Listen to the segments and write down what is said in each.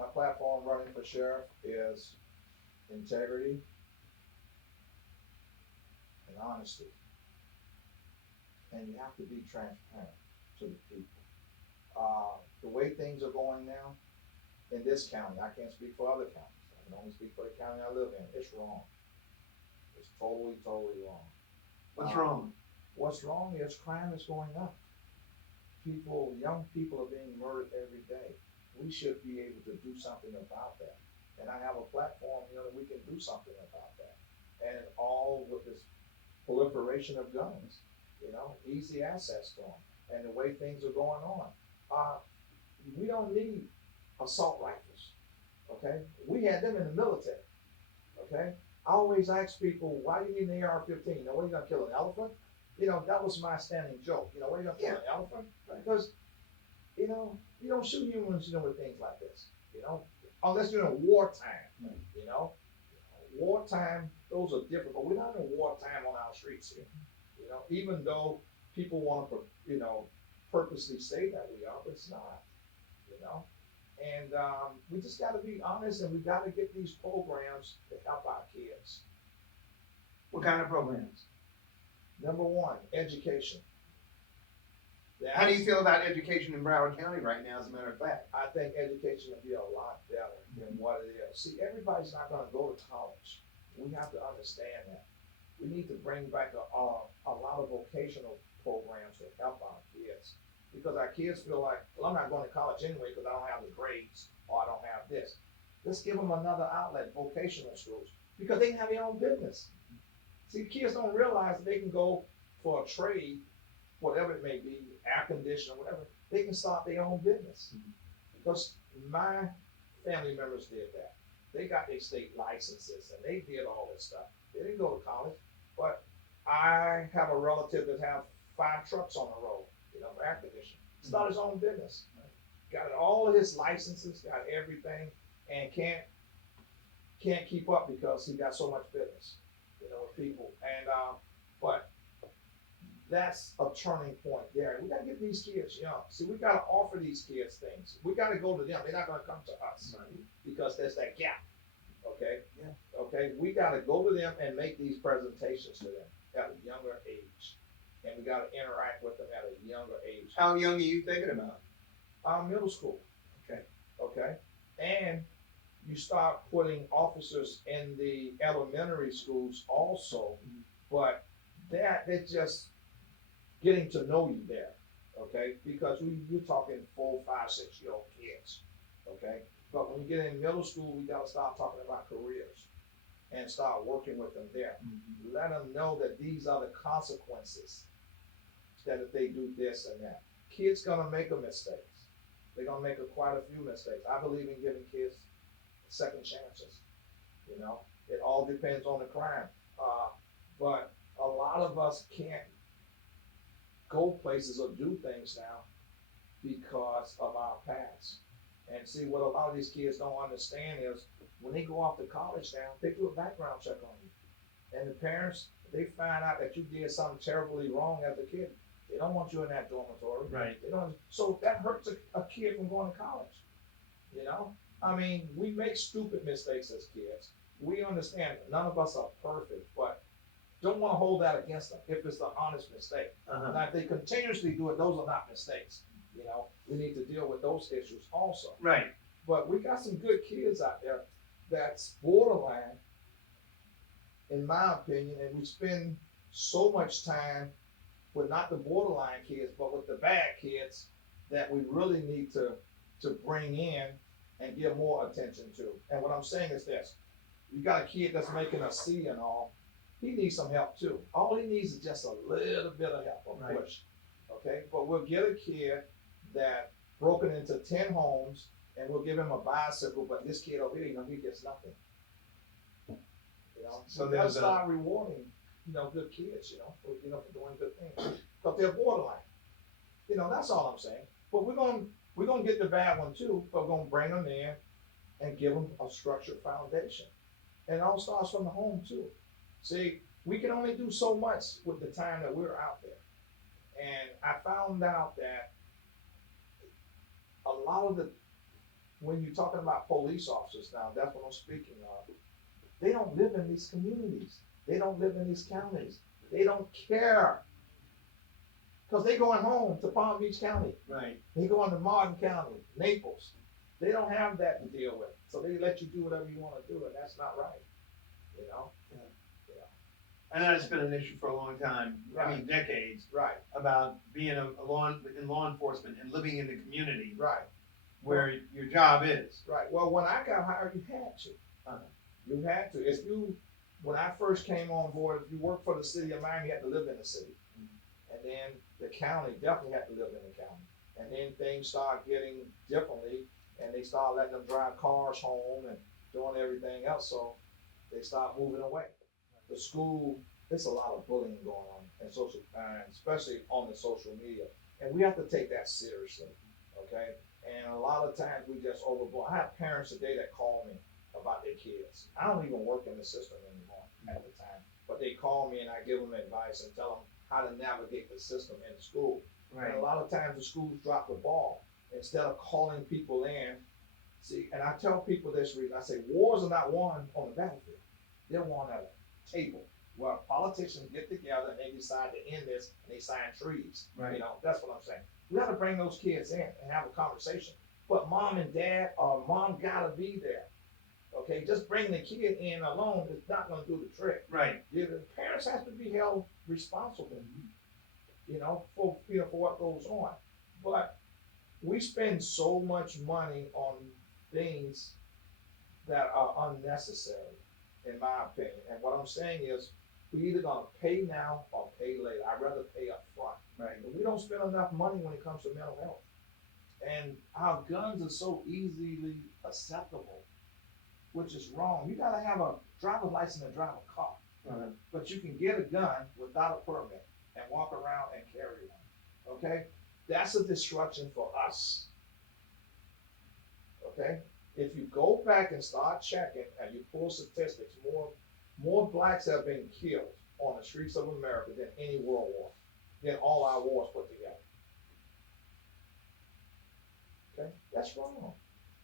My platform running for sheriff is integrity and honesty. And you have to be transparent to the people. The way things are going now in this county, I can't speak for other counties. I can only speak for the county I live in. It's wrong. It's totally, totally wrong. What's wrong? What's wrong is crime is going up. Young people are being murdered every day. We should be able to do something about that. And I have a platform, that we can do something about that. And all with this proliferation of guns, easy access to them, and the way things are going on. We don't need assault rifles, okay? We had them in the military, okay? I always ask people, why do you need an AR-15? What are you gonna kill, an elephant? That was my standing joke. What are you gonna kill, an elephant? Because, you don't shoot humans, with things like this, unless you're in wartime, Wartime, those are different, but we're not in wartime on our streets here, even though people want to, purposely say that we are, but it's not, And we just got to be honest, and we got to get these programs to help our kids. What kind of programs? Number one, education. How do you feel about education in Broward County right now, as a matter of fact? I think education will be a lot better than what it is. See, everybody's not going to go to college. We have to understand that. We need to bring back a lot of vocational programs to help our kids. Because our kids feel like, well, I'm not going to college anyway because I don't have the grades or I don't have this. Let's give them another outlet, vocational schools, because they can have their own business. See, kids don't realize that they can go for a trade, whatever it may be, air conditioner, whatever. They can start their own business. Because my family members did that. They got their state licenses and they did all this stuff. They didn't go to college, but I have a relative that have 5 trucks on the road, for air conditioning. Start his own business. Got all of his licenses, got everything, and can't keep up because he got so much business, with people. And but that's a turning point there. We gotta get these kids young. See, we gotta offer these kids things. We gotta go to them. They're not gonna come to us because there's that gap. Okay? Yeah. Okay, we gotta go to them and make these presentations to them at a younger age. And we gotta interact with them at a younger age. How young are you thinking about? Middle school. Okay. Okay? And you start putting officers in the elementary schools also, but they're just getting to know you there, okay? Because you're talking 4, 5, 6-year-old kids, okay? But when you get in middle school, we gotta start talking about careers and start working with them there. Let them know that these are the consequences, that if they do this and that. Kids gonna make mistakes. They're gonna make quite a few mistakes. I believe in giving kids second chances, It all depends on the crime. But a lot of us can't go places or do things now because of our past. And see, what a lot of these kids don't understand is when they go off to college now, they do a background check on you. And the parents, they find out that you did something terribly wrong as a kid. They don't want you in that dormitory. Right. They don't. So that hurts a kid from going to college. I mean, we make stupid mistakes as kids. We understand it. None of us are perfect, but don't want to hold that against them if it's an honest mistake. Now, if they continuously do it, those are not mistakes. We need to deal with those issues also. Right. But we got some good kids out there that's borderline, in my opinion, and we spend so much time with not the borderline kids, but with the bad kids that we really need to bring in and give more attention to. And what I'm saying is this: you got a kid that's making a C and all, he needs some help too. All he needs is just a little bit of help, a push. Okay? But we'll get a kid that broken into 10 homes and we'll give him a bicycle, but this kid over here, he gets nothing. So we gotta start rewarding, good kids, for doing good things. Because they're borderline. That's all I'm saying. But we're gonna get the bad one too, but we're gonna bring them in and give them a structured foundation. And it all starts from the home too. See, we can only do so much with the time that we're out there. And I found out that a lot of the when you're talking about police officers now, that's what I'm speaking of. They don't live in these communities. They don't live in these counties. They don't care. Because they going home to Palm Beach County. Right. They going to Martin County, Naples. They don't have that to deal with. So they let you do whatever you want to do, and that's not right. You know? I know it's been an issue for a long time, I mean decades, Right, about being in law enforcement and living in the community right, where your job is. right. Well, when I got hired, you had to. You had to. When I first came on board, if you worked for the city of Miami, you had to live in the city. And then the county definitely had to live in the county. And then things started getting differently, and they started letting them drive cars home and doing everything else, so they started moving away. The school, there's a lot of bullying going on, and especially on the social media, and we have to take that seriously, okay? And a lot of times we just overboard. I have parents today that call me about their kids. I don't even work in the system anymore at the time, but they call me and I give them advice and tell them how to navigate the system in the school. Right. And a lot of times the schools drop the ball instead of calling people in. See, and I tell people this reason. I say wars are not won on the battlefield; they're won at a table where politicians get together and they decide to end this and they sign treaties. Right. You know, that's what I'm saying. We got to bring those kids in and have a conversation. But mom and dad or mom gotta be there. Okay, just bringing the kid in alone is not going to do the trick. Right. The parents have to be held responsible, for what goes on. But we spend so much money on things that are unnecessary, in my opinion. And what I'm saying is, we either gonna pay now or pay later. I'd rather pay up front. Right. But we don't spend enough money when it comes to mental health. And our guns are so easily acceptable, which is wrong. You gotta have a driver's license to drive a car. But you can get a gun without a permit and walk around and carry one. Okay? That's a destruction for us. Okay? If you go back and start checking and you pull statistics, more blacks have been killed on the streets of America than any world war, than all our wars put together. Okay? That's wrong.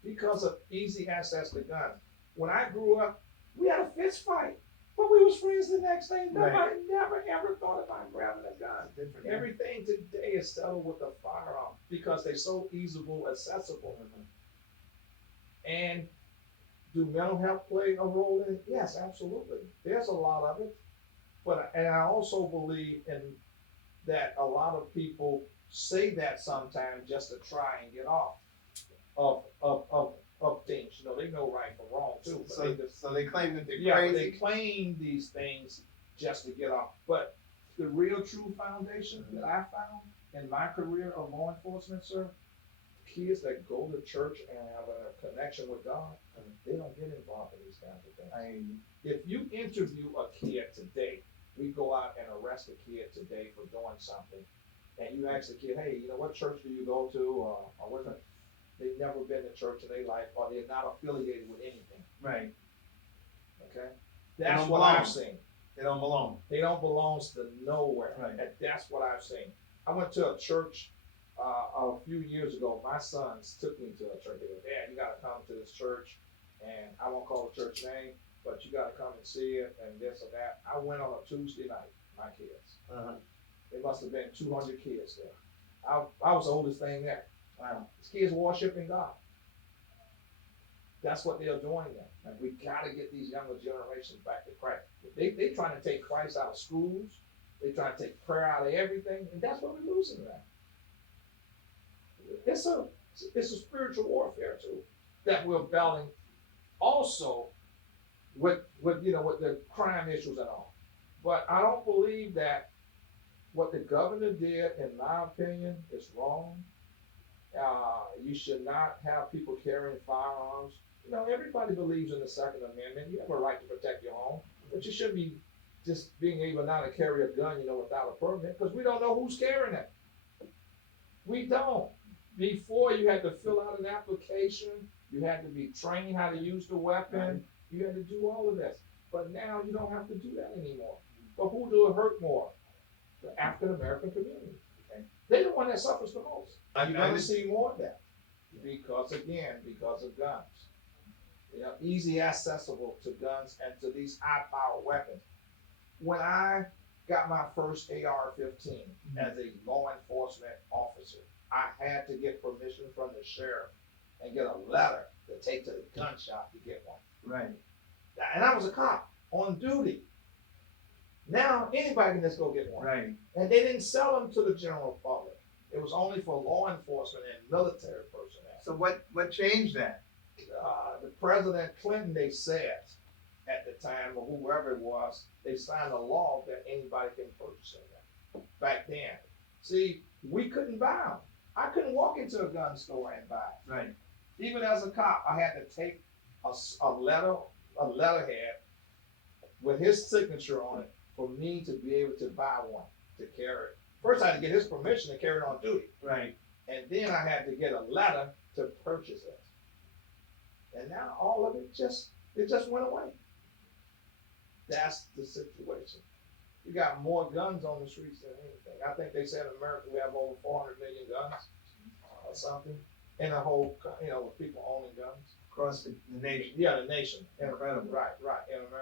Because of easy access to guns. When I grew up, we had a fist fight, but we was friends the next day. Nobody never ever thought about grabbing a gun. Everything today is settled with a firearm because they're so easily accessible. And do mental health play a role in it? Yes, absolutely. There's a lot of it. And I also believe in that a lot of people say that sometimes just to try and get off of things. They know right from wrong too. But So they claim that they're but crazy. they claim these things just to get off. But the real true foundation that I found in my career of law enforcement, sir, kids that go to church and have a connection with God, they don't get involved in these kinds of things. If you interview a kid today, we go out and arrest a kid today for doing something, and you ask the kid, hey, what church do you go to, or what's it? They've never been to church in their life, or they're not affiliated with anything. Right. Okay? That's don't what belong. I've seen. They don't belong. They don't belong to nowhere. Right. And that's what I've seen. I went to a church a few years ago. My sons took me to a church. They go, Dad, you got to come to this church, and I won't call the church name, but you got to come and see it, and this and that. I went on a Tuesday night, my kids. There must have been 200 kids there. I was the oldest thing there. Wow. These kids worshiping God. That's what they're doing there. And we got to get these younger generations back to Christ. They trying to take Christ out of schools. They trying to take prayer out of everything, and that's what we're losing now. It's a spiritual warfare too that we're battling. Also, with the crime issues and all. But I don't believe that what the governor did, in my opinion, is wrong. You should not have people carrying firearms. Everybody believes in the Second Amendment. You have a right to protect your home, but you shouldn't be just being able now to carry a gun, without a permit, because we don't know who's carrying it. We don't. Before, you had to fill out an application. You had to be trained how to use the weapon. You had to do all of this. But now you don't have to do that anymore. But who do it hurt more? The African American community. Okay? They're the one that suffers the most. You're going to see more of that. because of guns. You know, easy accessible to guns and to these high-powered weapons. When I got my first AR-15 as a law enforcement officer, I had to get permission from the sheriff and get a letter to take to the gun shop to get one. Right. And I was a cop on duty. Now anybody can just go get one. Right. And they didn't sell them to the general public. It was only for law enforcement and military personnel. So what changed that? The President Clinton, they said at the time, or whoever it was, they signed a law that anybody can purchase them back then. See, we couldn't buy them. I couldn't walk into a gun store and buy it. Right. Even as a cop, I had to take a letterhead with his signature on it for me to be able to buy one, to carry it. First, I had to get his permission to carry it on duty. Right. And then I had to get a letter to purchase it. And now all of it just went away. That's the situation. You got more guns on the streets than anything. I think they said in America we have over 400 million guns or something. In the whole, with people owning guns. Across the nation. Yeah, the nation. Incredible. Right, in America.